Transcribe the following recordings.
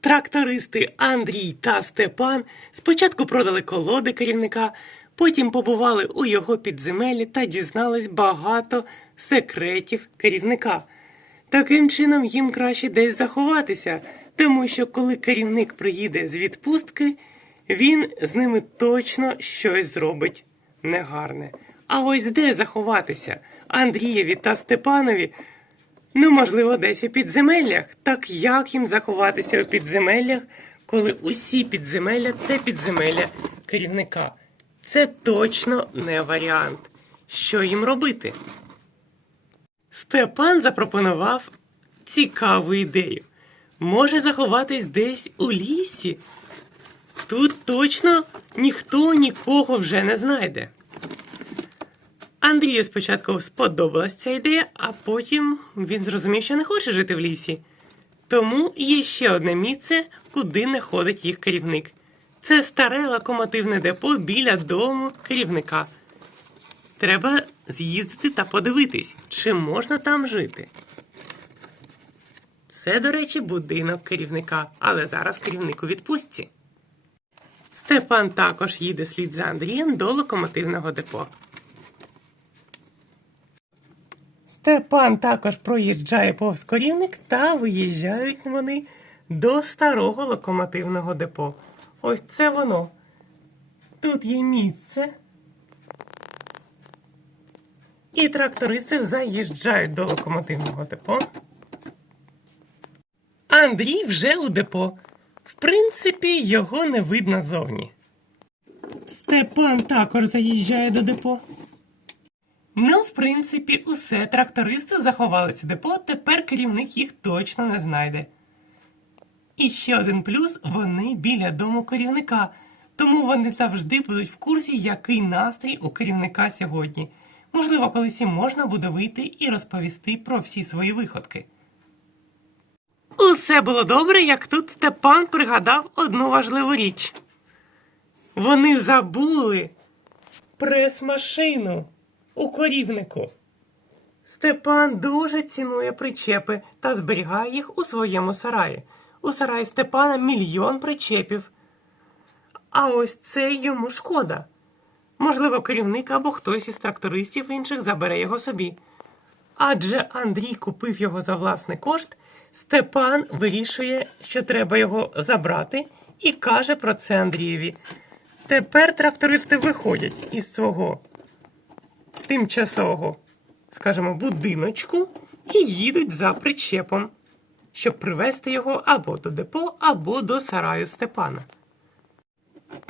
Трактористи Андрій та Степан спочатку продали колоди керівника, потім побували у його підземеллі та дізнались багато секретів керівника. Таким чином їм краще десь заховатися, тому що коли керівник приїде з відпустки, він з ними точно щось зробить негарне. А ось де заховатися Андрієві та Степанові Ну, можливо, десь у підземеллях. Так як їм заховатися у підземеллях, коли усі підземелля це підземелля керівника? Це точно не варіант. Що їм робити? Степан запропонував цікаву ідею. Може заховатись десь у лісі. Тут точно ніхто нікого вже не знайде. Андрію спочатку сподобалась ця ідея, а потім він зрозумів, що не хоче жити в лісі. Тому є ще одне місце, куди не ходить їх керівник. Це старе локомотивне депо біля дому керівника. Треба з'їздити та подивитись, чи можна там жити. Це, до речі, будинок керівника, але зараз керівник у відпустці. Степан також їде слід за Андрієм до локомотивного депо. Степан також проїжджає повз корівник та виїжджають вони до старого локомотивного депо. Ось це воно. Тут є місце. І трактористи заїжджають до локомотивного депо. Андрій вже у депо. В принципі, його не видно зовні. Степан також заїжджає до депо. Ну, в принципі, усе. Трактористи заховалися депо, тепер керівник їх точно не знайде. І ще один плюс вони біля дому керівника, тому вони завжди будуть в курсі, який настрій у керівника сьогодні. Можливо, колись і можна буде вийти і розповісти про всі свої виходки. Усе було добре, як тут Степан пригадав одну важливу річ. Вони забули прес-машину у корівнику. Степан дуже цінує причепи та зберігає їх у своєму сараї. У сараї Степана мільйон причепів. А ось це йому шкода. Можливо, керівник або хтось із трактористів інших забере його собі. Адже Андрій купив його за власний кошт, Степан вирішує, що треба його забрати, і каже про це Андрієві. Тепер трактористи виходять із свого тимчасового, скажімо, будиночку і їдуть за причепом, щоб привезти його або до депо, або до сараю Степана.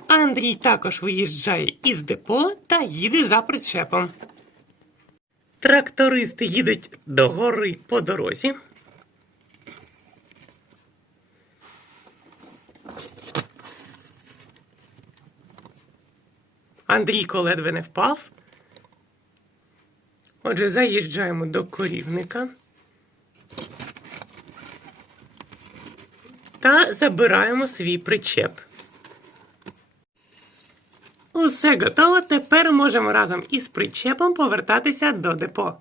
Андрій також виїжджає із депо та їде за причепом. Трактористи їдуть до гори по дорозі. Андрійко ледве не впав. Отже, заїжджаємо до корівника та забираємо свій причеп. Усе готово. Тепер можемо разом із причепом повертатися до депо.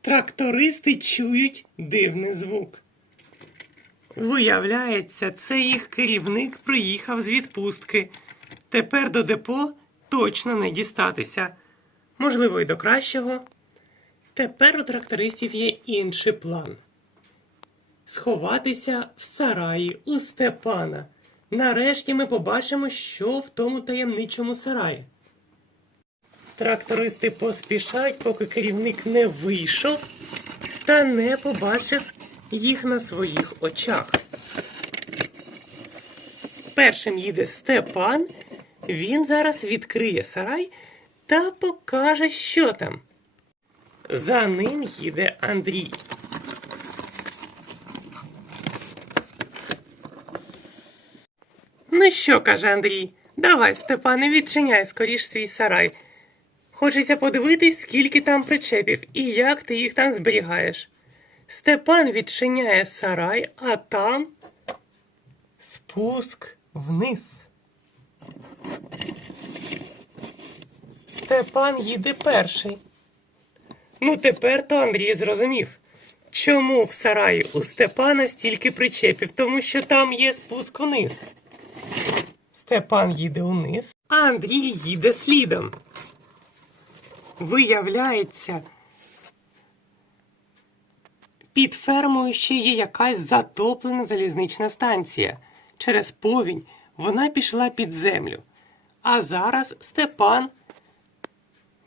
Трактористи чують дивний звук. Виявляється, це їх керівник приїхав з відпустки. Тепер до депо точно не дістатися. Можливо, і до кращого. Тепер у трактористів є інший план. Сховатися в сараї у Степана. Нарешті ми побачимо, що в тому таємничому сараї. Трактористи поспішають, поки керівник не вийшов та не побачив їх на своїх очах. Першим їде Степан. Він зараз відкриє сарай та покаже, що там. За ним їде Андрій. Ну що, каже Андрій, давай, Степане, відчиняй скоріш свій сарай. Хочеться подивитись, скільки там причепів і як ти їх там зберігаєш. Степан відчиняє сарай, а там спуск вниз. Степан їде перший. Ну, тепер то Андрій зрозумів. Чому в сараї у Степана стільки причепів? Тому що там є спуск вниз. Степан їде униз, а Андрій їде слідом. Виявляється, під фермою ще є якась затоплена залізнична станція. Через повінь вона пішла під землю. А зараз Степан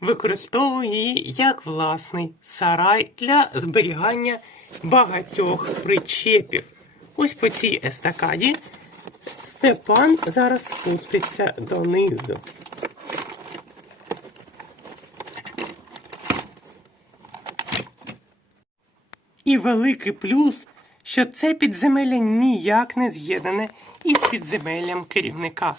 використовує її як власний сарай для зберігання багатьох причепів. Ось по цій естакаді Степан зараз спуститься донизу. І великий плюс, що це підземелля ніяк не з'єднане із підземеллям керівника.